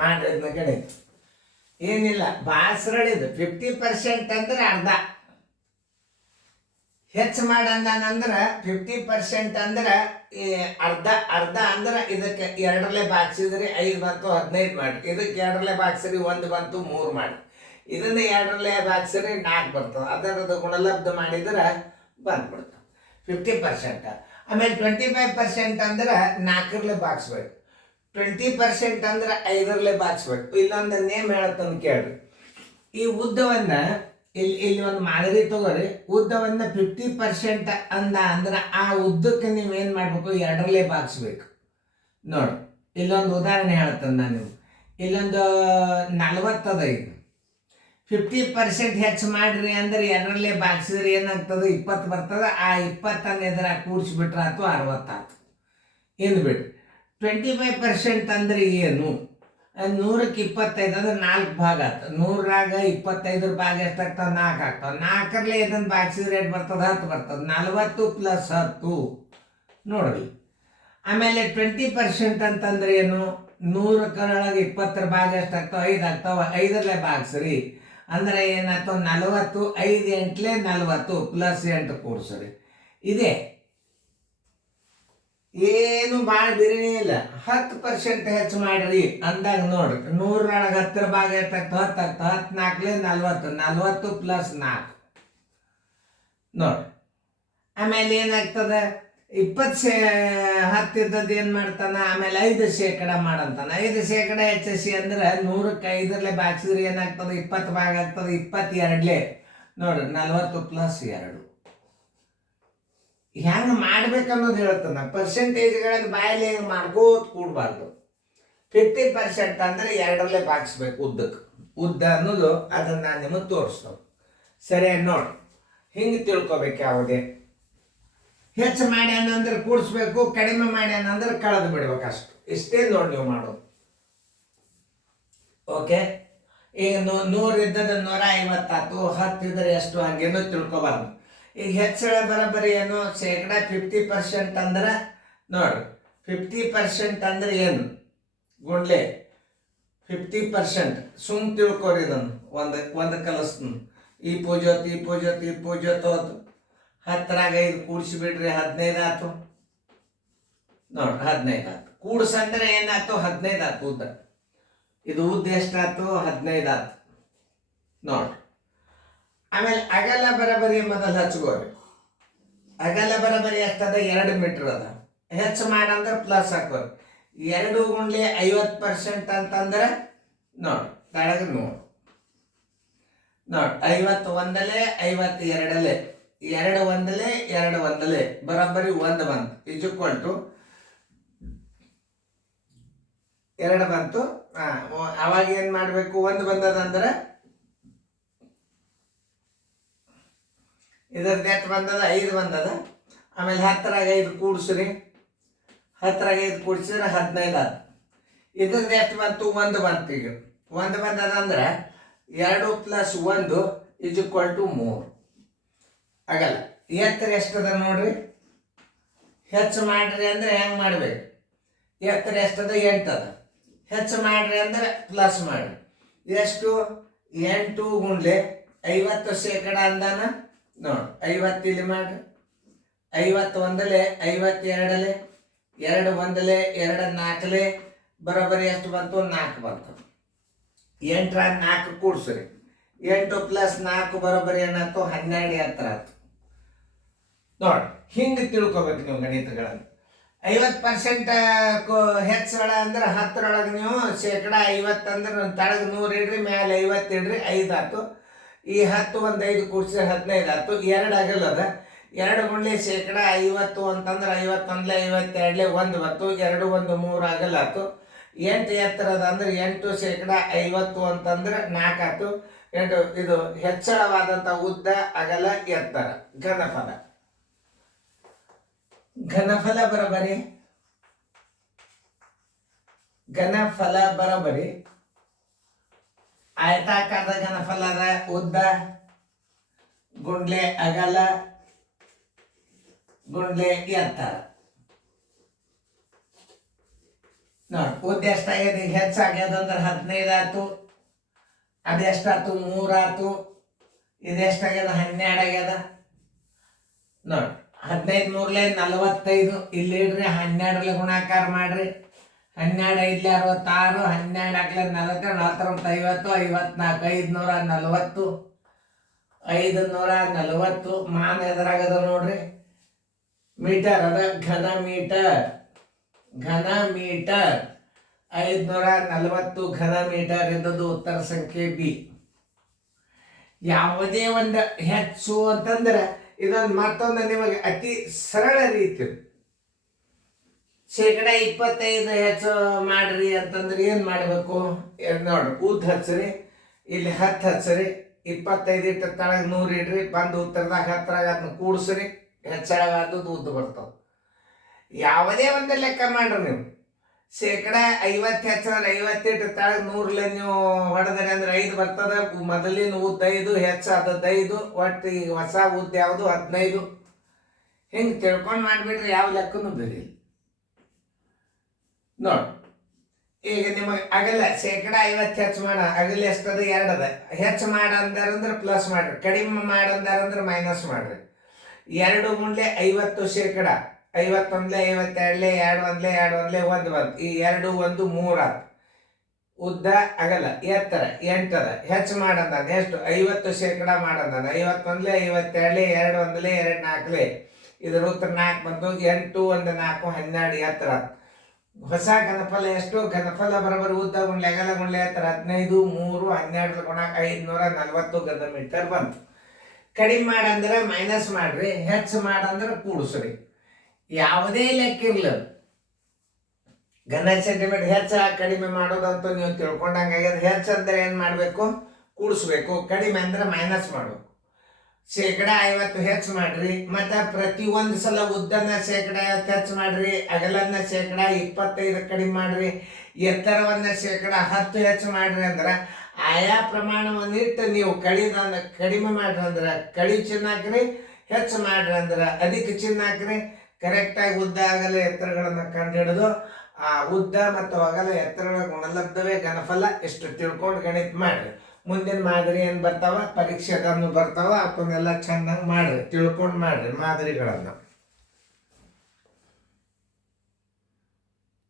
ಮಾಡಿದ್ನ ಕಡೆ ಏನಿಲ್ಲ ಭಾಳ ಸರಳಿದು 50% ಅಂದ್ರೆ ಅರ್ಧ ಹೆಚ್ಚು ಮಾಡಂದ್ರೆ 50% ಅಂದ್ರೆ ಅರ್ಧ ಅರ್ಧ ಅಂದ್ರೆ ಇದಕ್ಕೆ 2 ಬಾಗಿಸಿದ್ರಿ 5 ಬಂತು 15 ಮಾಡಿ, ಇದಕ್ಕೆ 2 ಬಾಗಿಸಿರಿ 1 ಬಂತು 3 ಮಾಡಿ, ಇದನ್ನ 2 ಬಾಗಿಸಿರಿ 4 ಬರ್ತದೆ. ಅದರದ್ದು ಗುಣಲಬ್ಧ ಮಾಡಿದ್ರೆ ಬಂದ್ಬಿಡ್ತದೆ 50%. ಆಮೇಲೆ 25% ಅಂದ್ರೆ 4 ಬಾಗಿಸ್ಬೇಕು, 20% ಅಂದ್ರೆ 5 ಬಾಗಿಸ್ಬೇಕು. ಇಲ್ಲೊಂದು ನೇಮ್ ಹೇಳತ್ತಂದು ಕೇಳ್ರಿ. ಈ ಉದ್ದವನ್ನ ಇಲ್ಲಿ ಒಂದು ಮಾದರಿ ತಗೋರಿ. ಉದ್ದವನ್ನ 50% ಅಂದ್ರೆ ಆ ಉದ್ದಕ್ಕೆ ನೀವೇನ್ ಮಾಡ್ಬೇಕು, 2 ಬಾಗಿಸ್ಬೇಕು. ನೋಡಿ ಇಲ್ಲೊಂದು ಉದಾಹರಣೆ ಹೇಳ್ತೇನೆ ನಾನು. ಇಲ್ಲೊಂದು 40 ಅದ. ಈಗ 50% ಹೆಚ್ಚು ಮಾಡ್ರಿ ಅಂದ್ರೆ 2 ಬಾಗಿಸಿದ್ರೆ ಏನಾಗ್ತದೆ, 20 ಬರ್ತದೆ. ಆ 20 ಎದುರ ಕೂಡಿಸ್ಬಿಟ್ರೆ ಆಯ್ತು 60 ಆಯ್ತು. ಇನ್ನು ಬಿಡ್ರಿ 25% ಅಂದ್ರೆ ಏನು, 100ಕ್ಕೆ 25 ಅಂದ್ರೆ 4 ಭಾಗ ಆಯ್ತು. 100ರಾಗ 25 ಭಾಗ ಎಷ್ಟಾಗ್ತಾವ, 4 ಆಗ್ತಾವ. 4ರಲ್ಲಿ ಇದನ್ನು ಬಾಗಿಸಿದ್ರೆ ಎಷ್ಟು ಬರ್ತದೆ, 10 ಬರ್ತದೆ. 40 + 10 ನೋಡ್ರಿ. ಆಮೇಲೆ 20% ಅಂತಂದ್ರೆ ಏನು, 100 20 ಭಾಗ ಎಷ್ಟಾಗ್ತಾವ, 5 ಆಗ್ತಾವ. 5ರಲ್ಲಿ ಬಾಗಿಸ್ರಿ ಅಂದ್ರೆ ಏನಾಯ್ತು, 40. 5 8 40 + 8 ಕೂಡಿಸ್ರಿ. ಇದೇ ಏನು ಭಾಳ ಬಿರಿಣಿ ಇಲ್ಲ. 10% ಹೆಚ್ಚು ಮಾಡ್ರಿ ಅಂದಾಗ ನೋಡ್ರಿ, 100ರೊಳಗೆ 10 ಭಾಗ ಎಷ್ಟಾಗ್ತಾವ, 10 ಆಗ್ತಾವ. 10 4 40 + 4 ನೋಡ್ರಿ. ಆಮೇಲೆ ಏನಾಗ್ತದೆ, 10 ಇದ್ದದ್ದು ಏನು ಮಾಡ್ತಾನ, ಆಮೇಲೆ 5% ಮಾಡಂತಾನ. 5% ಹೆಚ್ಚಿಸಿ ಅಂದ್ರೆ 100ಕ್ಕೆ 5ರಲ್ಲಿ ಬಾಗಿಸಿದ್ರೆ ಏನಾಗ್ತದೆ, 20 ಭಾಗ ಆಗ್ತದೆ. 22 ನೋಡ್ರಿ, 40 + 2 ಹೆಂಗೆ ಮಾಡ್ಬೇಕನ್ನೋದು ಹೇಳ್ತಾನ. ಪರ್ಸೆಂಟೇಜ್ಗಳಲ್ಲಿ ಬಾಯಲ್ಲಿ ಹೆಂಗೆ ಮಾಡ್ಕೋತ ಕೂಡಬಾರ್ದು. 50% ಅಂದ್ರೆ 2ರಲ್ಲಿ ಬಾಗಿಸ್ಬೇಕು ಉದ್ದಕ್ಕೆ. ಉದ್ದ ಅನ್ನೋದು ಅದನ್ನ ನಾನು ನಿಮಗೆ ತೋರಿಸ್ತೇನೆ. ಸರಿ ನೋಡಿ, ಹಿಂಗೆ ತಿಳ್ಕೊಬೇಕು. ಯಾವುದೇ ಹೆಚ್ಚು ಮಾಡ್ಯಾನಂದ್ರೆ ಕೂಡಿಸ್ಬೇಕು, ಕಡಿಮೆ ಮಾಡ್ಯಾನಂದ್ರೆ ಕಳೆದು ಬಿಡ್ಬೇಕು. ಅಷ್ಟು ಇಷ್ಟೇ ನೋಡಿ ನೀವು ಮಾಡೋದು. ಓಕೆ, ಈಗ 100 ಇದ್ದದ 150 ಆಯ್ತು. 10 ಇದ್ರೆ ಎಷ್ಟು ಹಂಗೇನೋ ತಿಳ್ಕೊಬಾರ್ದು. ಈಗ ಹೆಚ್ಚಳ ಬರೋಬ್ಬರಿ ಏನು, 50% ಅಂದ್ರೆ ನೋಡ್ರಿ, 50% ಅಂದ್ರೆ ಏನು ಗುಂಡ್ಲೆ 50%. ಸುಮ್ ತಿಳ್ಕೊರಿ ಇದನ್ನು. ಒಂದು ಕಲಿಸ್ತೀನಿ. ಈ ಪೂಜೋತ್ ಹೋತು. 10ರಾಗ 5 ಕೂಡಿಸಿಬಿಡ್ರಿ, 15 ಆಯ್ತು. ನೋಡ್ರಿ 15 ಆಯ್ತು. ಕೂಡ್ಸಂದ್ರೆ ಏನಾಯ್ತು, 15 ಆಯ್ತು ಉದ್ದ. ಇದು ಉದ್ದ ಎಷ್ಟಾಯ್ತು, 15 ಆಯ್ತು ನೋಡ್ರಿ. ಆಮೇಲೆ ಅಗಲ ಬರಬರಿ ಮೊದಲು ಹಚ್ಕೋರಿ. ಅಗಲ ಬರಬರಿ ಎಷ್ಟದ, 2 ಮೀಟರ್ ಅದ. ಹೆಚ್ಚು ಮಾಡಂದ್ರೆ ಪ್ಲಸ್ ಹಾಕೋರಿ. 2 × 50% ಅಂತಂದ್ರೆ ನೋಡಿ ತಳಗ ನೋಡಿ 51 52 2 ಒಂದಲೆ 2 ಒಂದಲೆ ಬರೋಬ್ಬರಿ 1 ಬಂತು. = 2 ಬಂತು. ಅವಾಗ ಏನು ಮಾಡಬೇಕು, 1 ಬಂದದಂದ್ರೆ ಇದರದ್ದು ಎಷ್ಟು ಬಂದದ, 5 ಬಂದದ. ಆಮೇಲೆ 10ರಾಗ 5 ಕೂಡಿಸ್ರಿ. 10ರಾಗ 5 ಕೂಡಿಸಿದ್ರೆ 15 ಆಯ್ತು. ಇದ್ರದ್ದು ಎಷ್ಟು ಬಂತು, 1 ಬಂತು. ಈಗ 1 ಬಂದದಂದ್ರೆ 2 + 1 = 3. ಆಗಲ್ಲ. ಎತ್ತರ ಎಷ್ಟದ ನೋಡ್ರಿ. ಹೆಚ್ಚು ಮಾಡ್ರಿ ಅಂದ್ರೆ ಹೆಂಗೆ ಮಾಡ್ಬೇಕು, ಎತ್ತರ ಎಷ್ಟದ, 8 ಅದ. ಹೆಚ್ಚು ಮಾಡ್ರಿ ಅಂದ್ರೆ ಪ್ಲಸ್ ಮಾಡ್ರಿ. ಎಷ್ಟು, 8 × 50% ಅಂದಾನ ನೋಡಿ. 50 ಇಲ್ಲಿ ಮಾಡ್ರಿ. 51 52 2 1 2 4 ಬರೋಬ್ಬರಿ ಎಷ್ಟು ಬಂತು, 4 ಬಂತು. 8ರಾಗ 4 ಕೂಡಿಸ್ರಿ. 8 + 4 ಬರೋಬ್ಬರಿ ಏನಾಯ್ತು, 12 ಎತ್ತರ ಆಯ್ತು ನೋಡಿ. ಹಿಂಗೆ ತಿಳ್ಕೊಬೇಕು ನೀವು ಗಣಿತಗಳನ್ನು. 50% ಹೆಚ್ಚಳ ಅಂದ್ರೆ 10ರೊಳಗೆ ನೀವು 50% ಅಂದ್ರೆ ತಳಗ 100 ಇಡ್ರಿ, ಮೇಲೆ 50 ಇಡ್ರಿ, 5 ಆಯ್ತು. ಈ 10 1 5 ಕೂಡಿಸಿದ್ರೆ 15 ಆಯ್ತು. 2 ಆಗಲ್ಲದ. 2 × 50 ಅಂತಂದ್ರೆ 51 52 1 ಬಂತು. 2 1 3 ಆಗಲ್ಲ ಆಯ್ತು. 8 ಎತ್ತರದ ಅಂದ್ರೆ 8 50 ಅಂತಂದ್ರೆ 4 ಆಯ್ತು. 8 ಇದು ಹೆಚ್ಚಳವಾದಂಥ ಉದ್ದ, ಅಗಲ, ಎತ್ತರ. ಘನಫಲ ಬರೋಬ್ಬರಿ ಆಯತಾಕಾರದ ಘನಫಲದ ಉದ್ದ ಗುಂಡ್ಲೆ ಅಗಲ ಗುಂಡ್ಲೆ ಎತ್ತರ ನೋಡಿ ಉದ್ದ ಎಷ್ಟಾಗ್ಯದ ಈಗ ಹೆಚ್ಚಾಗ್ಯದ ಅಂದ್ರೆ 15 ಆಯ್ತು, ಅದೆಷ್ಟಾಯ್ತು 3 ಆಯ್ತು, ಇದೆಷ್ಟಾಗ್ಯದ 12 ಆಗ್ಯದ. ನೋಡಿ 15 3 45, ಇಲ್ಲಿ ಇಡ್ರಿ 12 ಗುಣಾಕಾರ ಮಾಡ್ರಿ. 12 5 66, 12 40, 40 50, 54, 540 ಮಾನ ಎದುರಾಗದ ನೋಡ್ರಿ. ಮೀಟರ್ ಅದ, ಘನ ಮೀಟರ್ 540 ಘನ ಮೀಟರ್ ಇದ್ದದ್ದು ಉತ್ತರ ಸಂಖ್ಯೆ ಬಿ. ಯಾವುದೇ ಒಂದು ಹೆಚ್ಚು ಅಂತಂದ್ರೆ ಇದೊಂದು ಮತ್ತೊಂದು ನಿಮಗೆ ಅತಿ ಸರಳ ರೀತಿ. 25% ಹೆಚ್ಚು ಮಾಡ್ರಿ ಅಂತಂದ್ರೆ ಏನ್ ಮಾಡ್ಬೇಕು ನೋಡ್ರಿ. ಉದ್ದ ಹಚ್ಚ್ರಿ, ಇಲ್ಲಿ 10 ಹಚ್ಚ್ರಿ, 25 ಇಟ್ಟ ತಳಗ 100 ಇಡ್ರಿ, ಬಂದು ಉತ್ತರದಾಗ 10ರಾಗ ಅದನ್ನ ಕೂಡ್ಸ್ರಿ, ಹೆಚ್ಚಾಗದು ಉದ್ದ ಬರ್ತಾವ. ಯಾವುದೇ ಒಂದು ಲೆಕ್ಕ ಮಾಡ್ರಿ ನೀವು. 50 ಹೆಚ್ಚಂದ್ರೆ 50 ಇಟ್ಟು ತಳಗ 100 ನೀವು ಹೊಡೆದ್ರಿ ಅಂದ್ರೆ 5 ಬರ್ತದ. ಮೊದಲಿನ ಉದ್ದ 5 ಹೆಚ್ಚಾದದ್ದು 5, ಒಟ್ಟು ಈಗ ಹೊಸ ಉದ್ದ ಯಾವುದು 15. ಹಿಂಗೆ ತಿಳ್ಕೊಂಡು ಮಾಡಿಬಿಟ್ರೆ ಯಾವ ಲೆಕ್ಕನೂ ಬೇರೆ. ನೋಡಿ ಈಗ ನಿಮಗೆ ಅಗಲ 50% ಹೆಚ್ಚು ಮಾಡ, ಅಗಲ ಎಷ್ಟದ 2 ಅದ. ಹೆಚ್ಚು ಮಾಡಂದ್ರೆ ಪ್ಲಸ್ ಮಾಡ್ರಿ, ಕಡಿಮೆ ಮಾಡಂದ್ರೆ ಮೈನಸ್ ಮಾಡ್ರಿ. 2 ಗುಂಡ್ಲೆ 50%, 51 52 2 1 1 ಬಂತು. ಈ 2 1 3 ಆಯ್ತು. ಉದ್ದ ಅಗಲ ಎತ್ತರ 8 ಅದ. ಹೆಚ್ಚು ಮಾಡಂದ ಎಷ್ಟು 50% ಮಾಡಂದ 51 52 2 1 2 4, ಇದ್ರ ಉತ್ತರ 4 ಬಂತು. 8 1 4 12 ಎತ್ತರ. ಹೊಸ ಘನಫಲ ಎಷ್ಟು? ಘನಫಲ ಬರಬರ್ ಉದ್ದ ಗುಂಡ್ಲೆ ಅಗಲ ಗುಂಡ್ಲೆ ಎತ್ತರ 15 3 12 ಗುಣ 540 ಘನ ಮೀಟರ್ ಬಂತು. ಕಡಿಮೆ ಮಾಡಂದ್ರೆ ಮೈನಸ್ ಮಾಡ್ರಿ, ಹೆಚ್ಚು ಮಾಡಂದ್ರೆ ಕೂಡಿಸ್ರಿ. ಯಾವುದೇ ಲೆಕ್ಕ ಇರ್ಲಿ, ಘನ ಸೆಂಟಿಮೀಟರ್ ಹೆಚ್ಚ ಕಡಿಮೆ ಮಾಡೋದಂತೂ ನೀವು ತಿಳ್ಕೊಂಡಂಗಾಗ್ಯದ. ಹೆಚ್ಚಂದ್ರೆ ಏನು ಮಾಡಬೇಕು? ಕೂಡಿಸ್ಬೇಕು. ಕಡಿಮೆ ಅಂದ್ರೆ ಮೈನಸ್ ಮಾಡಬೇಕು. 50% ಹೆಚ್ಚು ಮಾಡ್ರಿ, ಮತ್ತು ಪ್ರತಿ ಒಂದು ಸಲ ಉದ್ದನ 50% ಹೆಚ್ಚು ಮಾಡ್ರಿ, ಅಗಲನ್ನ 25% ಕಡಿಮೆ ಮಾಡ್ರಿ, ಎತ್ತರವನ್ನ 10% ಹೆಚ್ಚು ಮಾಡ್ರಿ. ಅಂದ್ರೆ ಆಯಾ ಪ್ರಮಾಣವನ್ನಿಟ್ಟು ನೀವು ಕಡಿಮೆ ಮಾಡ್ರಿ ಅಂದ್ರೆ ಕಡಿ ಚಿನ್ನ ಹಾಕ್ರಿ, ಹೆಚ್ಚು ಮಾಡ್ರಿ ಅಂದ್ರೆ ಅಧಿಕ ಚಿನ್ನ ಹಾಕ್ರಿ. ಕರೆಕ್ಟಾಗಿ ಉದ್ದ ಅಗಲ ಎತ್ತರಗಳನ್ನು ಕಂಡುಹಿಡಿದು ಆ ಉದ್ದ ಮತ್ತು ಅಗಲ ಎತ್ತರಗಳ ಗುಣಲಬ್ಧವೇ ಘನಫಲ. ಎಷ್ಟು ತಿಳ್ಕೊಂಡು ಗಣಿತ ಮಾಡ್ರಿ. ಮುಂದಿನ ಮಾದರಿ ಏನು ಬರ್ತಾವ, ಪರೀಕ್ಷೆಗಳನ್ನು ಬರ್ತಾವ, ಅವನ್ನೆಲ್ಲ ಚೆನ್ನಾಗಿ ಮಾಡ್ರಿ, ತಿಳ್ಕೊಂಡು ಮಾಡ್ರಿ ಮಾದರಿಗಳನ್ನು.